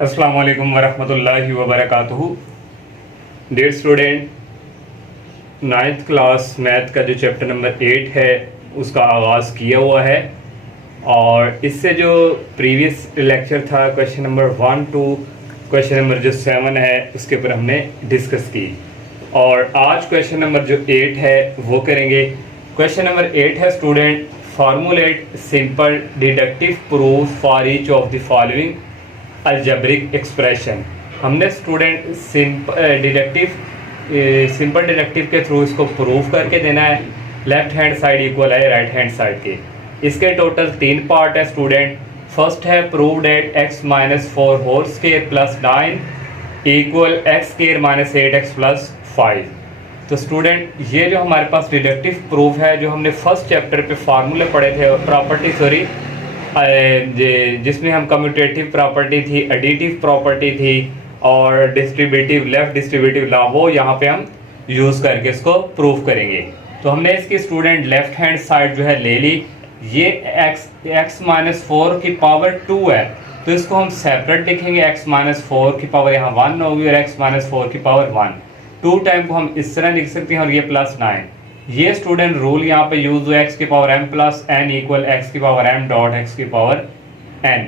अस्सलाम वालेकुम वरहमतुल्लाहि वबरकातुहू। Dear student, ninth class math का जो चैप्टर नंबर 8 है उसका आगाज़ किया हुआ है और इससे जो प्रीवियस लेक्चर था question number 1 to question number जो 7 है उसके ऊपर हमने डिस्कस की और आज क्वेश्चन नंबर जो 8 है वो करेंगे। क्वेश्चन नंबर 8 है student, formulate simple deductive proof for each of the following algebraic expression. हमने स्टूडेंट सिंपल डिडक्टिव के थ्रू इसको प्रूफ करके देना है। लेफ्ट हैंड साइड इक्वल है राइट हैंड साइड के। इसके टोटल 3 पार्ट है स्टूडेंट। फर्स्ट है prove that x minus 4 whole square plus 9 equal x square minus 8x plus 5। तो स्टूडेंट ये जो हमारे पास डिडक्टिव प्रूफ है जो हमने फर्स्ट चैप्टर पे फार्मूले पढ़े थे प्रॉपर्टी जिसमें हम कम्यूटेटिव प्रॉपर्टी थी, एडिटिव प्रॉपर्टी थी और डिस्ट्रीब्यूटिव लेफ्ट डिस्ट्रीब्यूटिव लॉ, वो यहाँ पे हम यूज़ करके इसको प्रूफ करेंगे। तो हमने इसकी स्टूडेंट लेफ्ट हैंड साइड जो है ले ली। ये x माइनस 4 की पावर 2 है तो इसको हम सेपरेट लिखेंगे। x माइनस 4 की पावर यहाँ 1 होगी और x माइनस 4 की पावर 1। 2 टाइम को हम इस तरह लिख सकते हैं और ये प्लस 9। ये स्टूडेंट रूल यहाँ पे यूज हुआ x की power m plus n equal x की पावर m डॉट x की पावर n।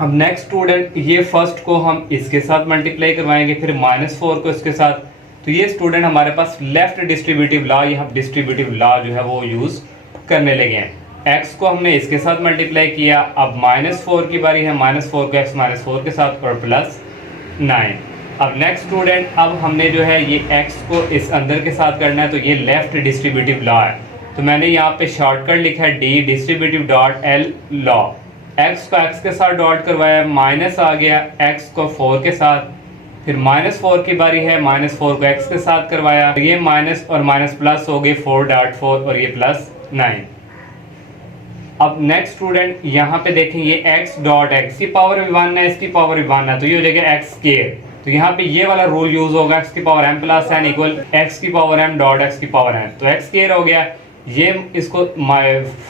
अब नेक्स्ट स्टूडेंट ये फर्स्ट को हम इसके साथ मल्टीप्लाई करवाएंगे, फिर माइनस 4 को इसके साथ। तो ये स्टूडेंट हमारे पास लेफ्ट डिस्ट्रीब्यूटिव लॉ, यहाँ डिस्ट्रीब्यूटिव लॉ जो है वो यूज करने लगे हैं। x को हमने इसके साथ मल्टीप्लाई किया। अब माइनस 4 की बारी है, माइनस 4 को x माइनस 4 के साथ और प्लस 9। अब नेक्स्ट स्टूडेंट अब हमने जो है ये x को इस अंदर के साथ करना है तो ये लेफ्ट डिस्ट्रीब्यूटिव लॉ है। तो मैंने यहाँ पे शॉर्टकट लिखा है d distributive dot l law. x को x के साथ डॉट करवाया, माइनस आ गया x को 4 के साथ, फिर माइनस 4 की बारी है, माइनस 4 को x के साथ करवाया, ये माइनस और माइनस प्लस हो गए 4 डॉट 4 और ये प्लस 9। अब नेक्स्ट स्टूडेंट यहाँ पे देखें ये x डॉट x की पावर भी 1 है, इसकी पावर भी 1 है तो ये हो जाएगा x स्क्वायर। तो यहाँ पे ये वाला रूल यूज होगा x की power m plus n equal x की पावर m डॉट x की पावर n। तो x स्क्वायर हो गया। ये इसको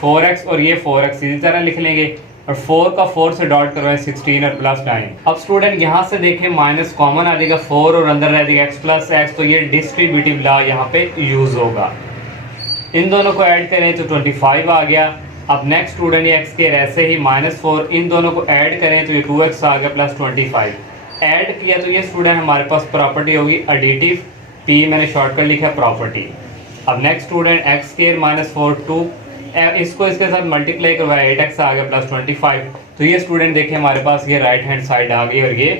4x और ये 4x इसी तरह लिख लेंगे और 4 का 4 से डॉट करवाएं 16 और प्लस 9। अब स्टूडेंट यहाँ से देखें माइनस कॉमन आ जाएगा 4 और अंदर रह जाएगा x प्लस x। तो ये डिस्ट्रीब्यूटिव लॉ यहाँ पे यूज होगा। इन दोनों को ऐड करें तो 25 आ गया। अब नेक्स्ट स्टूडेंट ये x स्क्वायर ऐसे ही माइनस 4, इन दोनों को ऐड करें तो ये 2x आ गया प्लस 25। ऐड किया तो ये स्टूडेंट हमारे पास प्रॉपर्टी होगी एडिटिव, p मैंने शॉर्टकट लिखा प्रॉपर्टी। अब next student x square minus 4 2, इसको इसके साथ मल्टीप्लाई करवाया 8x आ गया प्लस 25। तो ये स्टूडेंट देखिए हमारे पास ये राइट हैंड साइड आ गई और ये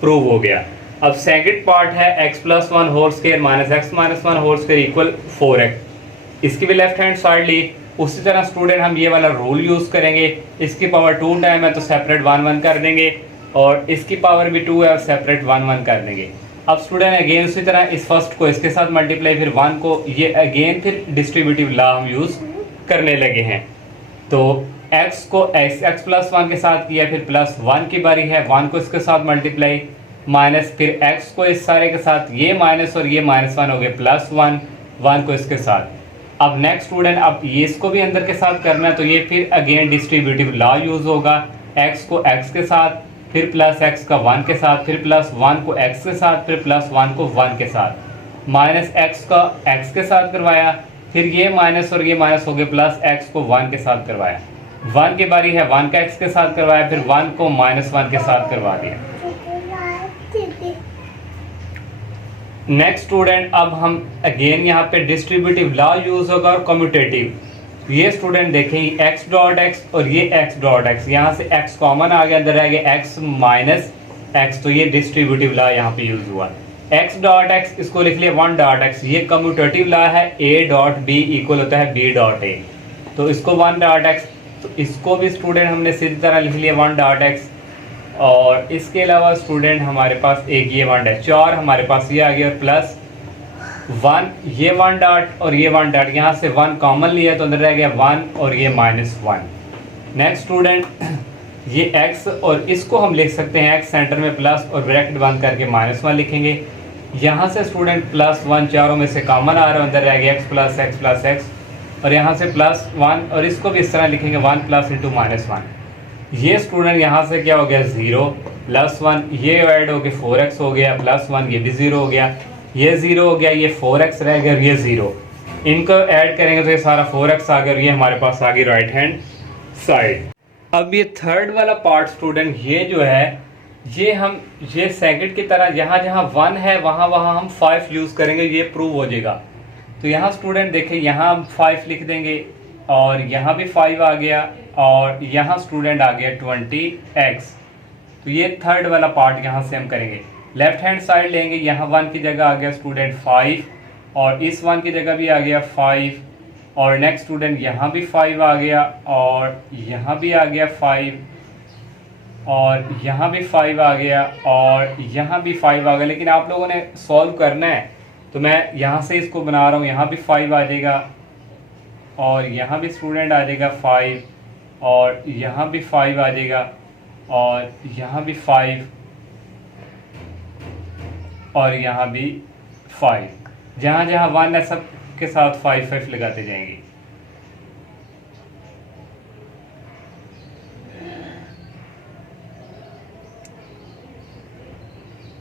प्रूव हो गया। अब सेकंड पार्ट है x plus 1 whole square minus x minus 1 whole square equal 4x। इसकी भी लेफ्ट हैंड साइड ली। उसी तरह स्टूडेंट हम ये वाला रूल यूज़ करेंगे। इसकी पावर 2 टाइम है तो सेपरेट 1 1 कर देंगे और इसकी पावर भी 2 है और सेपरेट 1 1 कर देंगे। अब स्टूडेंट अगेन उसी तरह इस फर्स्ट को इसके साथ मल्टीप्लाई, फिर 1 को ये अगेन फिर डिस्ट्रीब्यूटिव लॉ हम यूज़ करने लगे हैं। तो x को x प्लस 1 के साथ किया, फिर प्लस 1 की बारी है, 1 को इसके साथ मल्टीप्लाई माइनस, फिर x को इस सारे के साथ, ये माइनस और ये माइनस 1 हो गए प्लस 1, 1 को इसके साथ। अब नेक्स्ट स्टूडेंट अब ये इसको भी अंदर के साथ करना है तो ये फिर अगेन डिस्ट्रीब्यूटिव लॉ यूज़ होगा। x को x के साथ, फिर प्लस x का 1 के साथ, फिर प्लस 1 को x के साथ, फिर प्लस 1 को 1 के साथ, माइनस x का x के साथ करवाया, फिर ये माइनस और ये माइनस हो गए प्लस x को 1 के साथ करवाया। 1 की बारी है, 1 का x के साथ करवाया, फिर 1 को माइनस 1 के साथ करवा दिया। नेक्स्ट स्टूडेंट अब हम अगेन यहाँ पे डिस्ट्रीब्यूटिव लॉ यूज होगा और कम्यूटेटिव। ये स्टूडेंट देखें x डॉट x और ये x डॉट x, यहाँ से x कॉमन आ गया, अंदर रह गया x माइनस x। तो ये डिस्ट्रीब्यूटिव लॉ यहाँ पे यूज हुआ। x डॉट x इसको लिख लिया 1 डॉट x। ये कम्यूटेटिव लॉ है a डॉट b इक्वल होता है b डॉट a। तो इसको 1 डॉट x, तो इसको भी स्टूडेंट हमने सीधी तरह लिख लिया 1 डॉट x। और इसके अलावा स्टूडेंट हमारे पास एक ये 1 है, 4 हमारे पास ये आ गया और प्लस 1, ये 1 डॉट और ये 1 डॉट, यहाँ से 1 कॉमन लिया तो अंदर रह गया 1 और ये माइनस 1। नेक्स्ट स्टूडेंट ये x और इसको हम लिख सकते हैं x सेंटर में प्लस और ब्रैकेट बंद करके माइनस 1 लिखेंगे। यहाँ से स्टूडेंट प्लस 1 चारों में से कॉमन आ रहा है, अंदर रह गया x प्लस x और यहाँ से प्लस 1 और इसको भी इस तरह लिखेंगे 1 प्लस इंटू माइनस 1। ये स्टूडेंट यहाँ से क्या हो गया 0 +1, ये ऐड हो गया 4x हो गया, +1 ये भी 0 हो गया, ये 0 हो गया, ये 4x रह गया और ये 0। इनको ऐड करेंगे तो ये सारा 4x आ गया और ये हमारे पास आ गई राइट हैंड साइड। अब ये थर्ड वाला पार्ट स्टूडेंट, ये जो है ये सेकंड की तरह जहाँ जहाँ 1 है वहाँ वहाँ हम 5 यूज़ करेंगे, ये प्रूव हो जाएगा। तो यहाँ स्टूडेंट देखें, यहाँ हम 5 लिख देंगे और यहाँ भी 5 आ गया और यहाँ स्टूडेंट आ गया 20x। तो ये थर्ड वाला पार्ट यहाँ से हम करेंगे। लेफ्ट हैंड साइड लेंगे, यहाँ 1 की जगह आ गया स्टूडेंट 5 और इस 1 की जगह भी आ गया 5 और नेक्स्ट स्टूडेंट यहाँ भी 5 आ गया और यहाँ भी आ गया 5 और यहाँ भी 5 आ गया और यहाँ भी 5 आ गया। लेकिन आप लोगों ने सॉल्व करना है तो मैं यहाँ से इसको बना रहा हूँ, यहाँ भी 5 आ जाएगा और यहाँ भी स्टूडेंट आ जाएगा 5 और यहाँ भी 5 आ जाएगा और यहाँ भी 5 और यहाँ भी 5। जहाँ जहाँ 1 है सब के साथ 5 लगाते जाएंगे।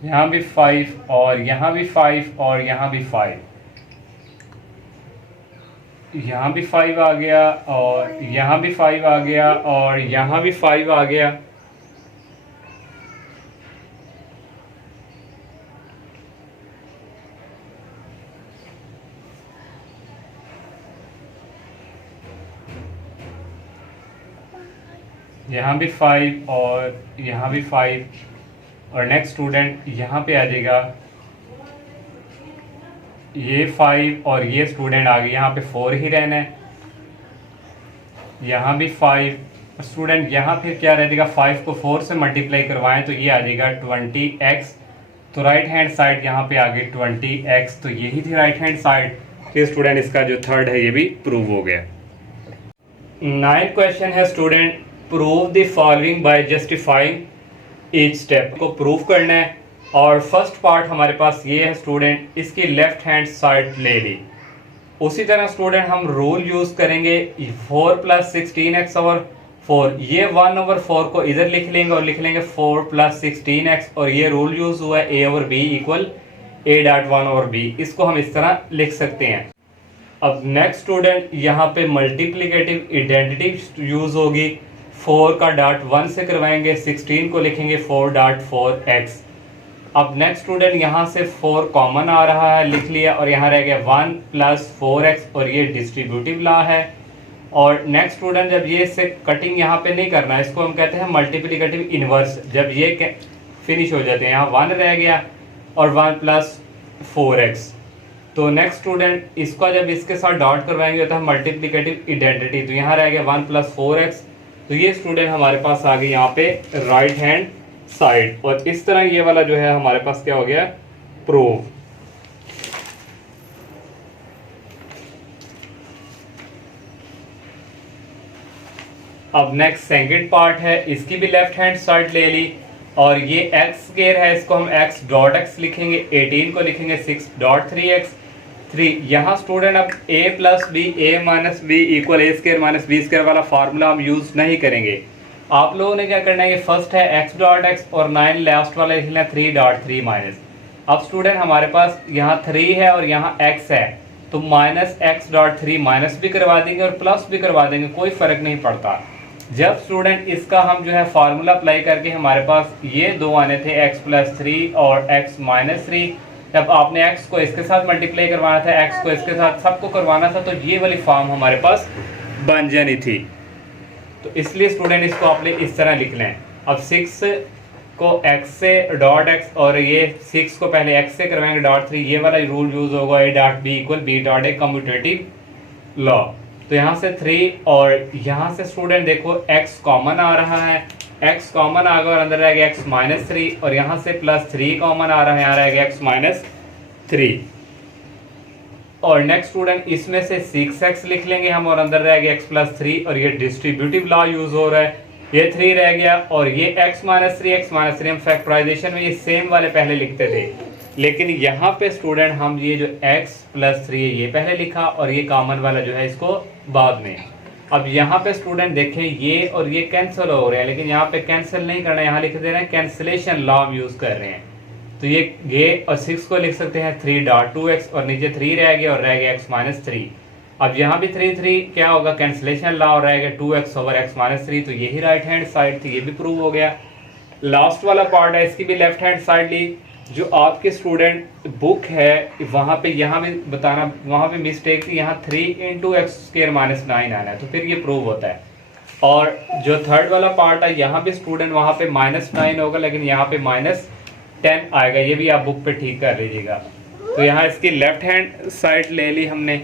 यहाँ भी 5 और यहाँ भी 5 और यहाँ भी 5, यहाँ भी 5 आ गया और यहाँ भी 5 आ गया और यहाँ भी 5 आ गया। यहाँ भी 5 और यहाँ भी 5 और नेक्स्ट स्टूडेंट यहाँ पे आ जाएगा ये 5 और ये स्टूडेंट आ गया, यहाँ पे 4 ही रहना है। यहाँ भी 5 स्टूडेंट, यहाँ फिर क्या रह जाएगा, 5 को 4 से मल्टीप्लाई करवाएं तो ये आ जाएगा 20x। तो राइट हैंड साइड यहाँ पे आ गई 20x। तो यही थी राइट हैंड साइड। तो स्टूडेंट इसका जो थर्ड है ये भी प्रूव हो गया। 9th क्वेश्चन है student, prove the following bye justifying each step. को प्रूव करना है और फर्स्ट पार्ट हमारे पास ये है स्टूडेंट, इसकी लेफ्ट हैंड साइड ले ली। उसी तरह स्टूडेंट हम रूल यूज करेंगे 4 + 16x ओवर 4। ये 1/4 को इधर लिख लेंगे और लिख लेंगे 4 + 16x और ये रूल यूज हुआ है a/b = a.1/b। इसको हम इस तरह लिख सकते हैं। अब नेक्स्ट स्टूडेंट यहाँ पे मल्टीप्लिकेटिव आइडेंटिटी यूज होगी। 4 का डॉट 1 से करवाएंगे, 16 को लिखेंगे 4.4x। अब नेक्स्ट स्टूडेंट यहाँ से 4 कॉमन आ रहा है, लिख लिया और यहाँ रह गया 1 + 4x और ये डिस्ट्रीब्यूटिव लॉ है। और नेक्स्ट स्टूडेंट जब ये से कटिंग यहाँ पे नहीं करना है, इसको हम कहते हैं मल्टीप्लिकेटिव इन्वर्स। जब ये फिनिश हो जाते हैं, यहाँ 1 रह गया और 1 + 4x। तो नेक्स्ट स्टूडेंट इसका जब इसके साथ डॉट करवाएंगे होता है मल्टीप्लिकेटिव आइडेंटिटी। तो यहाँ रह गया 1 + 4x। तो ये स्टूडेंट हमारे पास आ गई यहाँ पे राइट हैंड साइड। और इस तरह ये वाला जो है हमारे पास क्या हो गया, प्रूव। अब नेक्स्ट सेकंड पार्ट है, इसकी भी लेफ्ट हैंड साइड ले ली और ये x स्क्वायर है, इसको हम x.x लिखेंगे, 18 को लिखेंगे 6.3x। 3 यहाँ स्टूडेंट अब a + b a - b = a² - b² वाला फार्मूला हम यूज नहीं करेंगे। आप लोगों ने क्या करना है, ये फर्स्ट है x.x और 9 लास्ट वाला लिखना 3.3 - अब स्टूडेंट हमारे पास यहाँ 3 है और यहाँ x है, तो -x.3 भी करवा देंगे और प्लस भी करवा देंगे, कोई फर्क नहीं पड़ता। जब स्टूडेंट इसका हम जो है फार्मूला अप्लाई करके हमारे पास ये दो आने थे x + 3 और x - 3, जब आपने x को इसके साथ मल्टीप्लाई करवाना था, x को इसके साथ सबको करवाना था, तो ये वाली फॉर्म हमारे पास बन जानी थी। तो इसलिए स्टूडेंट इसको आपने इस तरह लिख लें। अब 6 को x से .x और ये 6 को पहले x से करवाएंगे .3, ये वाला रूल यूज होगा a.b = b.a कम्यूटेटिव लॉ। तो यहाँ से 3 और यहाँ से स्टूडेंट देखो x कॉमन आ रहा है, x कॉमन आ गया और अंदर रह गया x - 3 और यहाँ से +3 कॉमन आ रहा है, यहाँ रह गया x - 3। और नेक्स्ट स्टूडेंट इसमें से 6x लिख लेंगे हम और अंदर रह गया x + 3 और ये डिस्ट्रीब्यूटिव लॉ यूज हो रहा है, ये 3 रह गया और ये x - 3 हम फैक्टराइजेशन में ये सेम वाले पहले लिखते थे, लेकिन यहाँ पे स्टूडेंट हम ये जो x + 3 ये पहले लिखा और ये कॉमन वाला जो है इसको बाद में। अब यहाँ पे स्टूडेंट देखें ये और ये कैंसिल हो रहे हैं, लेकिन यहाँ पे कैंसिल नहीं करना है, यहाँ लिख दे रहे हैं कैंसिलेशन लॉ हम यूज कर रहे हैं। तो ये और 6 को लिख सकते हैं 3.2x और नीचे 3 रह गया और रह गया x-3। अब यहाँ भी 3 क्या होगा, कैंसिलेशन लॉ और रहेगा 2x ओवर x-3। तो यही राइट हैंड साइड थी, ये भी प्रूव हो गया। लास्ट वाला पार्ट है, इसकी भी लेफ्ट हैंड साइड ली। जो आपके स्टूडेंट बुक है वहाँ पे, यहाँ भी बताना, वहाँ पे मिस्टेक थी, यहाँ 3 × x² - 9 आना है, तो फिर ये प्रूव होता है। और जो थर्ड वाला पार्ट है, यहाँ पे स्टूडेंट वहाँ पे -9 होगा, लेकिन यहाँ पे -10 आएगा, ये भी आप बुक पे ठीक कर लीजिएगा। तो यहाँ इसकी लेफ्ट हैंड साइड ले ली हमने।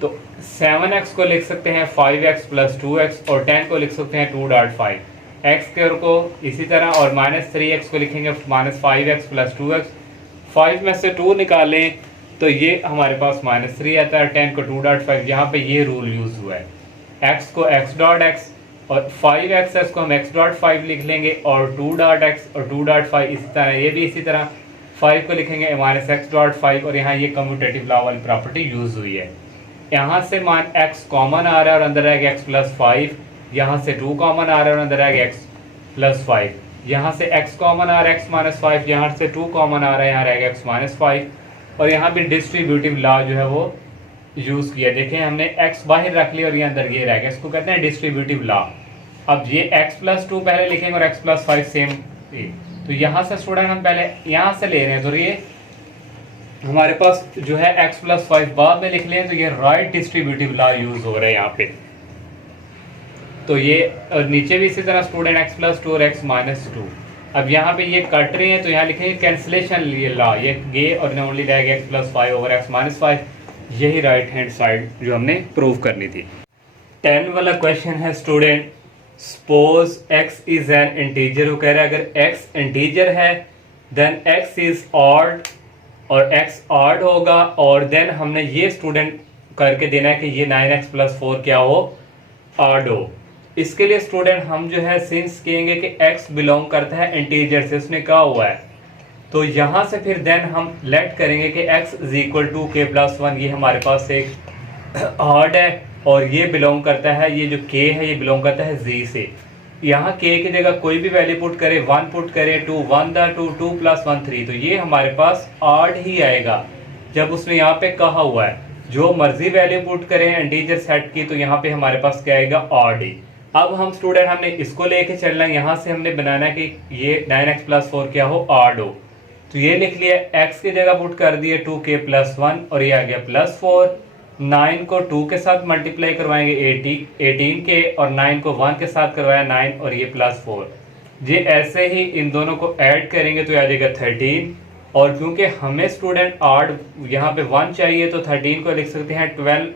तो 7x को लिख सकते हैं 5x + 2x और 10 को लिख सकते हैं 2.5, x² को इसी तरह, और -3x को लिखेंगे -5x + 2x। 5 में से 2 निकालें तो ये हमारे पास -3 आता है, 10 को 2.5। यहाँ पे ये रूल यूज हुआ है, x को x.x और 5x को हम x.5 लिख लेंगे, और 2.x और 2.5 इसी तरह, ये भी इसी तरह 5 को लिखेंगे -x.5, और यहाँ ये कम्यूटेटिव लॉ वाली प्रॉपर्टी यूज हुई है। यहाँ से मान x कॉमन आ रहा है और अंदर रहेगा x + 5, यहाँ से 2 कॉमन आ रहा है और अंदर रहेगा x + 5, यहाँ से x कॉमन आ रहा है x - 5, यहाँ से 2 कॉमन आ रहा है, यहाँ रहेगा x - 5, और यहाँ भी डिस्ट्रीब्यूटिव लॉ जो है वो यूज़ किया। देखें हमने x बाहर रख लिया और ये अंदर ये रहेगा, इसको कहते हैं डिस्ट्रीब्यूटिव लॉ। अब ये x + 2 पहले लिखेंगे और x + 5 सेम। तो यहाँ से स्टूडेंट हम पहले यहाँ से ले रहे हैं, तो ये हमारे पास जो है x + 5 बाद में लिख लें, तो ये राइट डिस्ट्रीब्यूटिव लॉ यूज हो रहा है यहाँ पे। तो ये और नीचे भी इसी तरह स्टूडेंट x + 2 और x - 2। अब यहाँ पे ये कट रहे हैं, तो यहाँ लिखेंगे कैंसिलेशन लॉ, ये और ओनली रहेगा x + 5 ओवर x - 5। यही राइट हैंड साइड जो हमने प्रूव करनी थी। 10 वाला क्वेश्चन है student, suppose x is N integer. वो कह रहा है अगर x इंटीजर है देन x इज ऑड, और x ऑड होगा, और देन हमने ये स्टूडेंट करके देना है कि ये 9x + 4 क्या हो, ऑड हो। इसके लिए स्टूडेंट हम जो है सिंस कहेंगे कि x बिलोंग करता है इंटीजर से, उसने कहा हुआ है, तो यहाँ से फिर देन हम लेट करेंगे कि x = k + 1, ये हमारे पास एक ऑड है, और ये बिलोंग करता है, ये जो k है ये बिलोंग करता है z से। यहाँ k की जगह कोई भी वैल्यू पुट करे, 1 पुट करे, 2 1 दा 2 2 + 1 3, तो ये हमारे पास ऑड ही आएगा। जब उसने यहाँ पे कहा हुआ है जो मर्जी वैल्यू पुट करें इंटीजर सेट की, तो यहाँ पे हमारे पास क्या आएगा, ऑड ही। अब हम स्टूडेंट हमने इसको लेके चलना है, यहाँ से हमने बनाना है कि ये 9x + 4 क्या हो, ऑड हो। तो ये लिख लिया, x की जगह पुट कर दिए 2k + 1 और ये आ गया +4। 9 को 2 के साथ मल्टीप्लाई करवाएंगे 18 के, और 9 को 1 के साथ करवाया 9 और ये +4। ये ऐसे ही इन दोनों को ऐड करेंगे तो आ जाएगा 13, और क्योंकि हमें स्टूडेंट ऑड यहाँ पे 1 चाहिए, तो 13 को लिख सकते हैं 12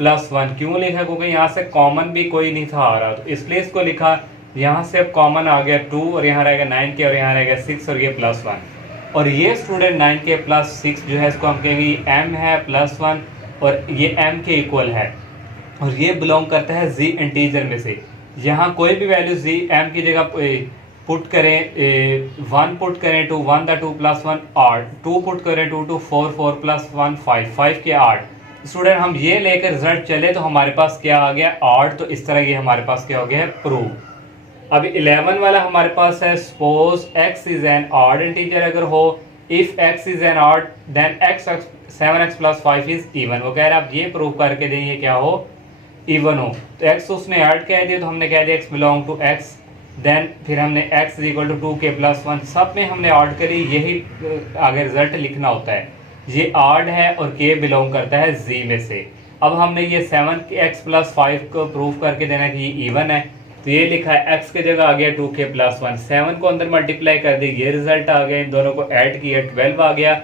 + 1। क्यों लिखा, क्योंकि यहाँ से कॉमन भी कोई नहीं था आ रहा, तो इसलिए इसको लिखा। यहाँ से अब कॉमन आ गया 2, और यहाँ रहेगा 9k और यहाँ रहेगा 6 और ये +1। और ये स्टूडेंट 9k + 6 जो है इसको हम कहेंगे m है +1, और ये m के इक्वल है, और ये बिलोंग करता है z इंटीजर में से। यहाँ कोई भी वैल्यू z m की जगह पुट करें, 1 पुट करें, 2 1 दा 2 + 1 8, 2 पुट करें, 2 2 4 4 + 1 5 5 के 8। स्टूडेंट हम ये लेकर रिजल्ट चले तो हमारे पास क्या आ गया, ऑड। तो इस तरह ये हमारे पास क्या हो गया है, प्रूव। अब 11 वाला हमारे पास है, suppose x is an odd integer अगर हो, if x is an odd then 7x + 5 is even. वो कह रहा है आप ये प्रूव करके दें क्या हो, इवन हो। तो x उसने ऐड कह दिया, तो हमने कह दिया x belong to x, then फिर हमने x = 2k + 1, सब में हमने ऑड करी, यही आगे रिजल्ट लिखना होता है। ये ऑड है और k बिलोंग करता है z में से। अब हमने ये 7x + 5 को प्रूव करके देना कि ये इवन है, तो ये लिखा है x की जगह आ गया 2k + 1, 7 को अंदर मल्टीप्लाई कर दी, ये रिजल्ट आ गया। इन दोनों को ऐड किया 12 आ गया,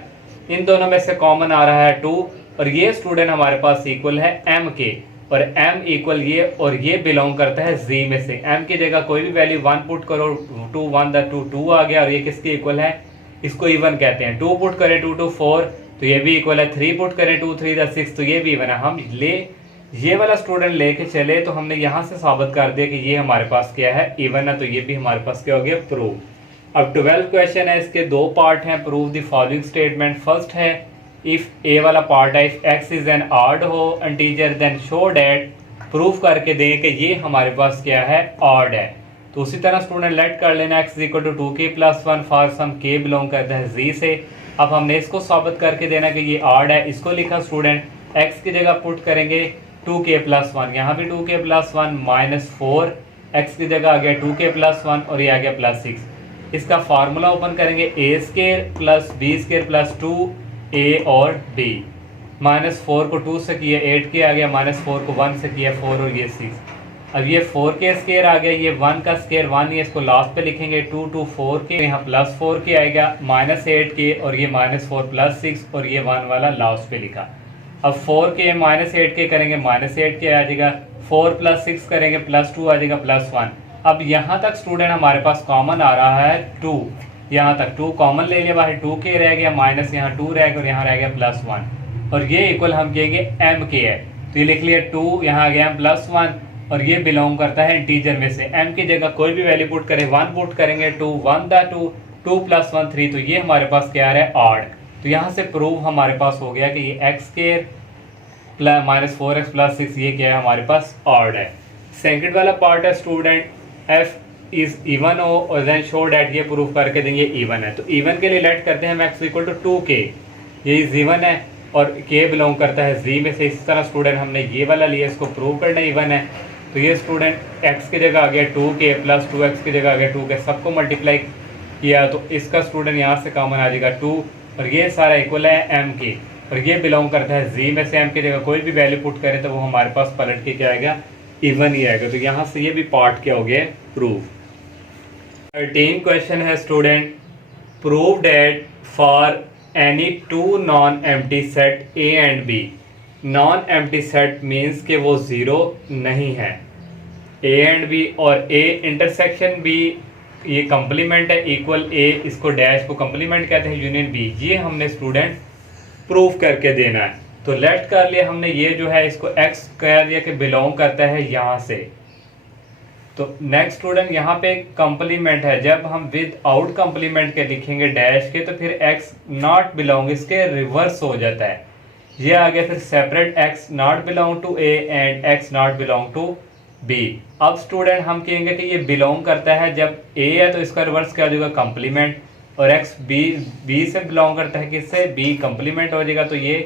इन दोनों में से कॉमन आ रहा है 2, और ये स्टूडेंट हमारे पास इक्वल है m के, और m इक्वल ये, और ये बिलोंग करता है z में से। m की जगह कोई भी वैल्यू 1 पुट करो, 2 1 दा 2 2 आ गया, और ये किसके इक्वल है, इसको इवन कहते हैं। 2 पुट करें 2 2 4, तो ये भी इक्वल है। 3 पुट करें 2 3 दा 6, तो ये भी इवन है। हम ये वाला स्टूडेंट लेके चले तो हमने यहाँ से साबित कर दिया कि ये हमारे पास क्या है, इवन है, तो ये भी हमारे पास क्या हो गया, प्रूव। अब 12 क्वेश्चन है, इसके 2 पार्ट हैं। Prove the following statement. First है इफ ए वाला पार्ट है, if x is an odd हो integer then show that proof करके दें कि ये हमारे पास क्या है, ऑड है। तो उसी तरह स्टूडेंट लेट कर लेना x equal to 2k+1 for some k belong करता है z से। अब हमने इसको साबित करके देना कि ये ऑड है। इसको लिखा स्टूडेंट, x की जगह पुट करेंगे 2k+1, यहाँ भी 2k+1 -4, x की जगह आ गया 2k+1 और ये आ गया +6। इसका फार्मूला ओपन करेंगे, a² + b² + 2a और b। -4 को 2 से किया 8k आ गया, -4 को 1 से किया 4 और ये 6। अब ये 4k स्क्वायर आ गया, ये 1 का स्क्वायर 1 ही, इसको लास्ट पे लिखेंगे 2 2 4k, यहाँ +4k आएगा, -8k और ये -4 +6 और ये 1 वाला लास्ट पे लिखा। अब 4k -8k करेंगे -8k आ जाएगा, 4 + 6 करेंगे +2 आ जाएगा +1। अब यहाँ तक स्टूडेंट हमारे पास कॉमन आ रहा है 2, यहाँ तक 2 कॉमन ले लिया, बाहर 2k रह गया, माइनस यहाँ 2 रह गया और यहाँ रह गया +1 और ये इक्वल हम कहेंगे m के है। तो ये लिख लिया 2, यहाँ आ गया +1 और ये बिलोंग करता है इंटीजर में से। m की जगह कोई भी वैल्यू पुट करें, 1 पुट करेंगे, 2 1 दा 2, 2 + 1 3, तो ये हमारे पास क्या है, ऑड। तो यहाँ से प्रूव हमारे पास हो गया कि ये x² -4x + 6 ये क्या है, हमारे पास ऑड है। सेकंड वाला पार्ट है स्टूडेंट, f इज इवन हो और देन शो डैट, ये प्रूफ करके देंगे इवन है। तो इवन के लिए लेट करते हैं हम x इक्वल टू 2k, ये इज इवन है और k बिलोंग करता है z में से। इस तरह स्टूडेंट हमने ये वाला लिया, इसको प्रूव करना इवन है। तो ये स्टूडेंट x की जगह आ गया 2k + 2x की जगह आ गया 2k, सबको मल्टीप्लाई किया तो इसका स्टूडेंट यहाँ से कॉमन आ जाएगा 2 और ये सारा इक्वल है m के और ये बिलोंग करता है z में से। m की जगह कोई भी वैल्यू पुट करें तो वो हमारे पास पलट के क्या आएगा, इवन ही आएगा। तो यहाँ से ये भी पार्ट क्या हो गया, प्रूफ। 13 क्वेश्चन है student, prove that for any two non empty set a and b। Non empty set means कि वो ज़ीरो नहीं है, a एंड b और a इंटरसेक्शन b ये कंप्लीमेंट है, इक्वल a, इसको डैश को कंप्लीमेंट कहते हैं, यूनियन b, ये हमने स्टूडेंट प्रूफ करके देना है। तो लेट कर लिया हमने, ये जो है इसको x कह दिया कि बिलोंग करता है यहाँ से। तो नेक्स्ट स्टूडेंट यहाँ पे कंप्लीमेंट है, जब हम विद आउट कंप्लीमेंट के लिखेंगे डैश के तो फिर x नॉट बिलोंग इसके रिवर्स हो जाता है। ये आ गया फिर separate x not belong to a and x not belong to b। अब स्टूडेंट हम कहेंगे कि ये बिलोंग करता है, जब a है तो इसका रिवर्स क्या हो जाएगा, कंप्लीमेंट, और x b से बिलोंग करता है, किससे, b कंप्लीमेंट हो जाएगा। तो ये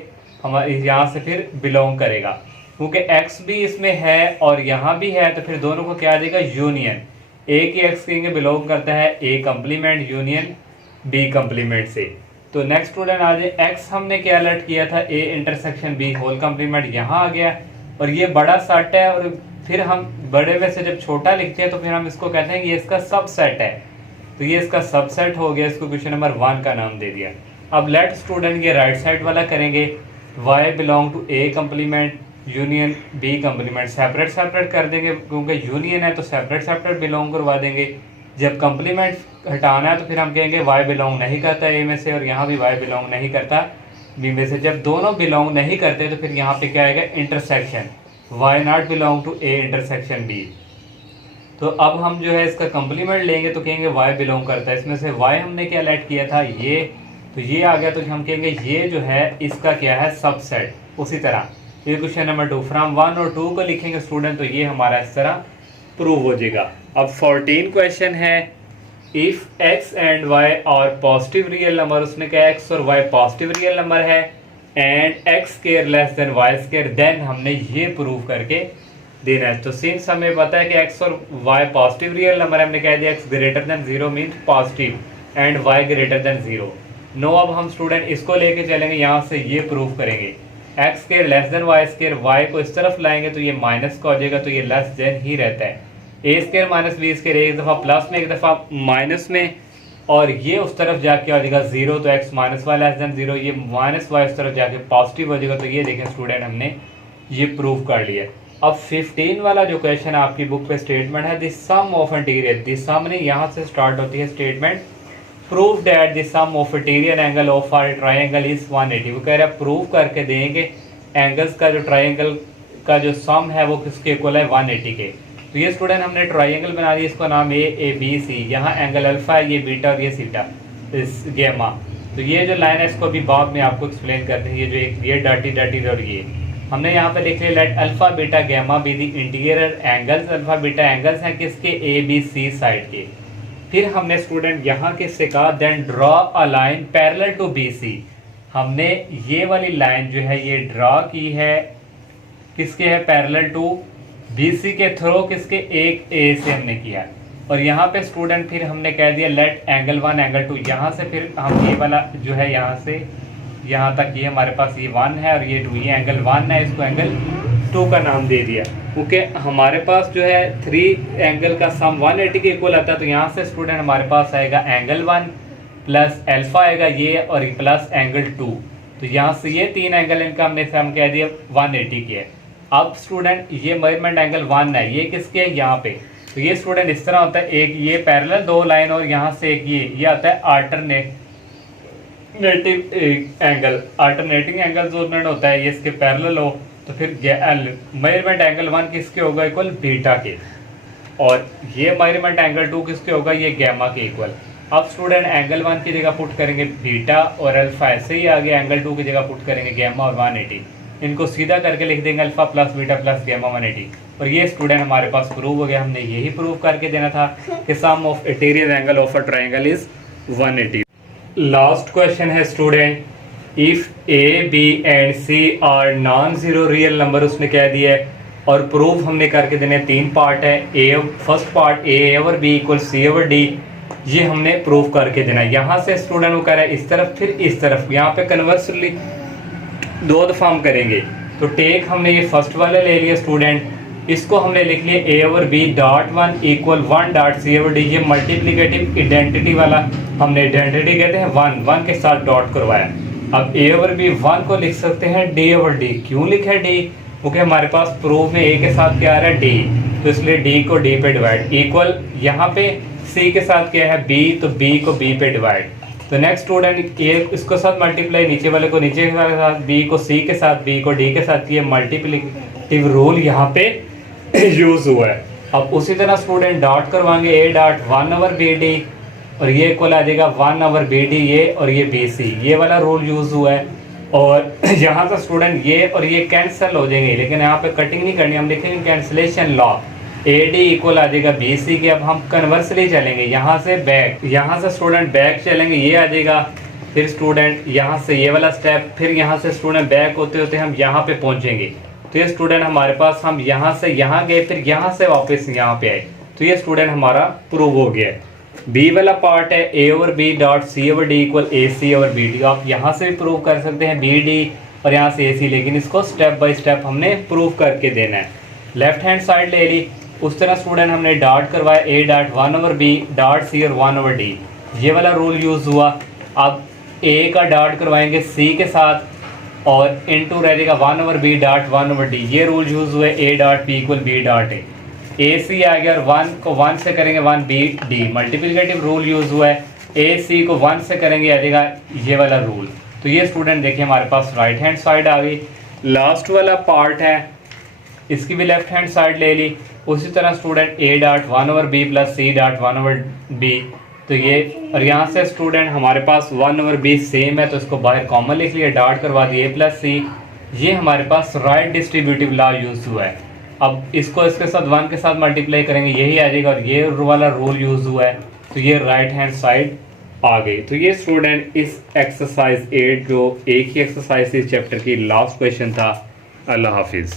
हमारे यहाँ से फिर बिलोंग करेगा, क्योंकि x भी इसमें है और यहाँ भी है तो फिर दोनों को क्या आ जाएगा, यूनियन। a की x कहेंगे बिलोंग करता है a complement union b complement से। तो नेक्स्ट स्टूडेंट आ जाए, x हमने क्या अलर्ट किया था, a intersection b whole complement, यहाँ आ गया और ये बड़ा सेट है और फिर हम बड़े में से जब छोटा लिखते हैं तो फिर हम इसको कहते हैं कि ये इसका सबसेट है। तो ये इसका सबसेट हो गया, इसको क्वेश्चन नंबर 1 का नाम दे दिया। अब लेट स्टूडेंट ये राइट साइड वाला करेंगे, y belong to a complement union b complement, separate separate कर देंगे क्योंकि यूनियन है तो सेपरेट सेपरेट बिलोंग करवा देंगे। जब कंप्लीमेंट हटाना है तो फिर हम कहेंगे y बिलोंग नहीं करता a में से और यहाँ भी y बिलोंग नहीं करता b में से। जब दोनों बिलोंग नहीं करते तो फिर यहाँ पे क्या आएगा, intersection, y not belong to a intersection b। तो अब हम जो है इसका कंप्लीमेंट लेंगे तो कहेंगे y बिलोंग करता है, इसमें से y हमने क्या लेट किया था, ये, तो ये आ गया तो हम कहेंगे ये जो है इसका क्या है, सबसेट। उसी तरह ये क्वेश्चन नंबर 2 फ्रॉम 1 और 2 को लिखेंगे स्टूडेंट, तो ये हमारा इस तरह प्रूव हो जाएगा। अब 14 क्वेश्चन है, इफ x एंड y और पॉजिटिव रियल नंबर, उसने कहा x और y पॉजिटिव रियल नंबर है and x square less than y square, then हमने ये प्रूव करके देना है। तो सिंस हमें पता है कि x और y पॉजिटिव रियल नंबर है, हमने कह दिया x greater than 0 means positive and y greater than 0। No, अब हम स्टूडेंट इसको लेके चलेंगे, यहाँ से ये प्रूव करेंगे x square less than y square, y को इस तरफ लाएंगे तो ये माइनस का हो जाएगा, तो ये लेस देन ही रहता है। a square minus b square, एक दफ़ा प्लस में एक दफ़ा माइनस में, और ये उस तरफ जाके आ जाएगा 0, तो x minus y less than 0, ये माइनस वाई उस तरफ जाके पॉजिटिव हो जाएगा। तो ये देखें स्टूडेंट हमने ये प्रूव कर लिया। अब 15 वाला जो क्वेश्चन आपकी बुक पे स्टेटमेंट है, the sum of interior, the sum ने यहाँ से स्टार्ट होती है statement, prove that the sum of interior angle of are triangle is 180। वो कह रहा है प्रूव करके देंगे एंगल्स का जो ट्राइंगल का जो सम है वो किसके इक्वल है, 180 के। तो ये स्टूडेंट हमने ट्राइंगल बना दिया, इसका नाम ए बी सी, यहाँ एंगल अल्फा है, ये बीटा और ये सीटा, इस गेमा। तो ये जो लाइन है इसको अभी बाद में आपको एक्सप्लेन करते हैं, ये जो एक ये डाटी डाटी और ये, हमने यहाँ पे लिख लिया let alpha beta gamma be the interior angles, alpha beta angles हैं किसके, ए बी सी साइड के। फिर हमने स्टूडेंट यहाँ किससे कहा then draw a line parallel to B C, हमने ये वाली लाइन जो है ये ड्रॉ की है किसके है, पैरेलल टू बी सी के थ्रू किसके, एक ए से हमने किया। और यहाँ पे स्टूडेंट फिर हमने कह दिया लेट एंगल 1 एंगल 2, यहाँ से फिर हम ये वाला जो है यहाँ से यहाँ तक ये हमारे पास ये 1 है और ये 2, ये एंगल 1 है, इसको एंगल 2 का नाम दे दिया क्योंकि हमारे पास जो है 3 एंगल का सम 180 के इक्वल आता है। तो यहाँ से स्टूडेंट हमारे पास आएगा एंगल 1 प्लस अल्फा आएगा ये और प्लस एंगल 2। तो यहाँ से ये 3 एंगल इनका हमने सम कह दिया 180 के है। अब स्टूडेंट ये मेजरमेंट एंगल 1 है, ये किसके है, यहाँ पे। तो ये स्टूडेंट इस तरह होता है, एक ये पैरेलल 2 लाइन और यहाँ से एक ये आता है अल्टरनेटिंग एंगल। अल्टरनेटिंग एंगल जो होता है ये इसके पैरेलल हो तो फिर मेजरमेंट एंगल 1 किसके होगा, इक्वल बीटा के, और ये मेजरमेंट एंगल 2 किसके होगा, ये गैमा के इक्वल। अब स्टूडेंट एंगल 1 की जगह पुट करेंगे बीटा और अल्फा, ऐसे ही आगे एंगल 2 की जगह पुट करेंगे गैमा और 180। इनको सीधा करके लिख देंगे alpha plus beta plus gamma 180। और ये स्टूडेंट हमारे पास प्रूव हो गया। हमने यही प्रूव करके देना था कि sum of interior angle of a triangle is 180। Last question है student, if a b and c are non zero real number उसने कह दिया है, और प्रूफ हमने करके देने 3 पार्ट है। A first part a over b equal c over d, ये हमने प्रूफ करके देना है। यहाँ से स्टूडेंट वो कह रहा है इस तरफ फिर इस तरफ, यहाँ पे कन्वर्सली 2 दफा हम करेंगे। तो टेक हमने ये फर्स्ट वाला ले लिया स्टूडेंट, इसको हमने लिख लिया a over B dot 1 equal 1 dot c over d. ये मल्टीप्लिकेटिव आइडेंटिटी वाला हमने आइडेंटिटी कहते हैं 1 के साथ डॉट करवाया। अब ए ओवर बी 1 को लिख सकते हैं डी ओवर डी। क्यों लिखा है डी, क्योंकि हमारे पास प्रूफ में ए के साथ क्या आ रहा है डी, तो इसलिए डी को डी पे डिवाइड, इक्वल यहाँ पे सी के साथ क्या है बी, तो बी को बी पे डिवाइड। तो नेक्स्ट स्टूडेंट ए इसको साथ मल्टीप्लाई, नीचे वाले को नीचे के साथ, बी को सी के साथ, बी को डी के साथ, ये मल्टीप्लिकेटिव रूल यहाँ पे यूज हुआ है। अब उसी तरह स्टूडेंट डॉट करवाएंगे A dot 1 over B D, और ये इक्वल आ जाएगा 1 ओवर बी डी ये, और ये बी सी, ये वाला रूल यूज हुआ है। और यहाँ से स्टूडेंट ये और ये कैंसिल हो जाएंगे, लेकिन यहाँ पे कटिंग नहीं करनी, हम लिखेंगे cancellation law, a d equal आ जाएगा बी सी के। अब हम कन्वर्सली चलेंगे, यहाँ से बैक, यहाँ से स्टूडेंट बैक चलेंगे, ये आ जाएगा। फिर स्टूडेंट यहाँ से ये वाला स्टेप, फिर यहाँ से स्टूडेंट बैक होते होते हम यहाँ पे पहुँचेंगे। तो ये स्टूडेंट हमारे पास हम यहाँ से यहाँ गए, फिर यहाँ से वापस यहाँ पे आए। तो ये स्टूडेंट हमारा प्रूव हो गया है। बी वाला पार्ट है a over B dot c over d equal a c over B d. आप यहाँ से भी प्रूव कर सकते हैं बी डी और यहाँ से ए सी, लेकिन इसको स्टेप बाय स्टेप हमने प्रूव करके देना है। लेफ्ट हैंड साइड ले ली, उस तरह स्टूडेंट हमने डॉट करवाया A dot 1 over B dot C और 1 ओवर डी, ये वाला रूल यूज़ हुआ। अब ए का डॉट करवाएंगे सी के साथ और इनटू रह जाएगा 1 over B dot 1 over d, ये रूल यूज़ हुआ a dot b equal b dot a c आ गया, और 1 को 1 से करेंगे 1 b d, multiplicative rule use हुआ है। ए सी को 1 से करेंगे आ जाएगा ये वाला रूल। तो ये स्टूडेंट देखिए हमारे पास राइट हैंड साइड आ गई। लास्ट वाला पार्ट है, इसकी भी लेफ्ट हैंड साइड ले ली। उसी तरह student A dot 1 over B plus C dot 1 over B, तो ये, और यहाँ से स्टूडेंट हमारे पास 1 ओवर बी सेम है, तो इसको बाहर कॉमन लिख लिया, डॉट करवा दिए ए प्लस सी। ये हमारे पास राइट डिस्ट्रीब्यूटिव लॉ यूज़ हुआ है। अब इसको इसके साथ 1 के साथ मल्टीप्लाई करेंगे, यही आ जाएगा, और ये वाला रूल यूज़ हुआ है, तो ये राइट हैंड साइड आ गई। तो ये स्टूडेंट इस एक्सरसाइज 8 जो एक ही एक्सरसाइज इस चैप्टर की लास्ट क्वेश्चन था। अल्लाह हाफिज़।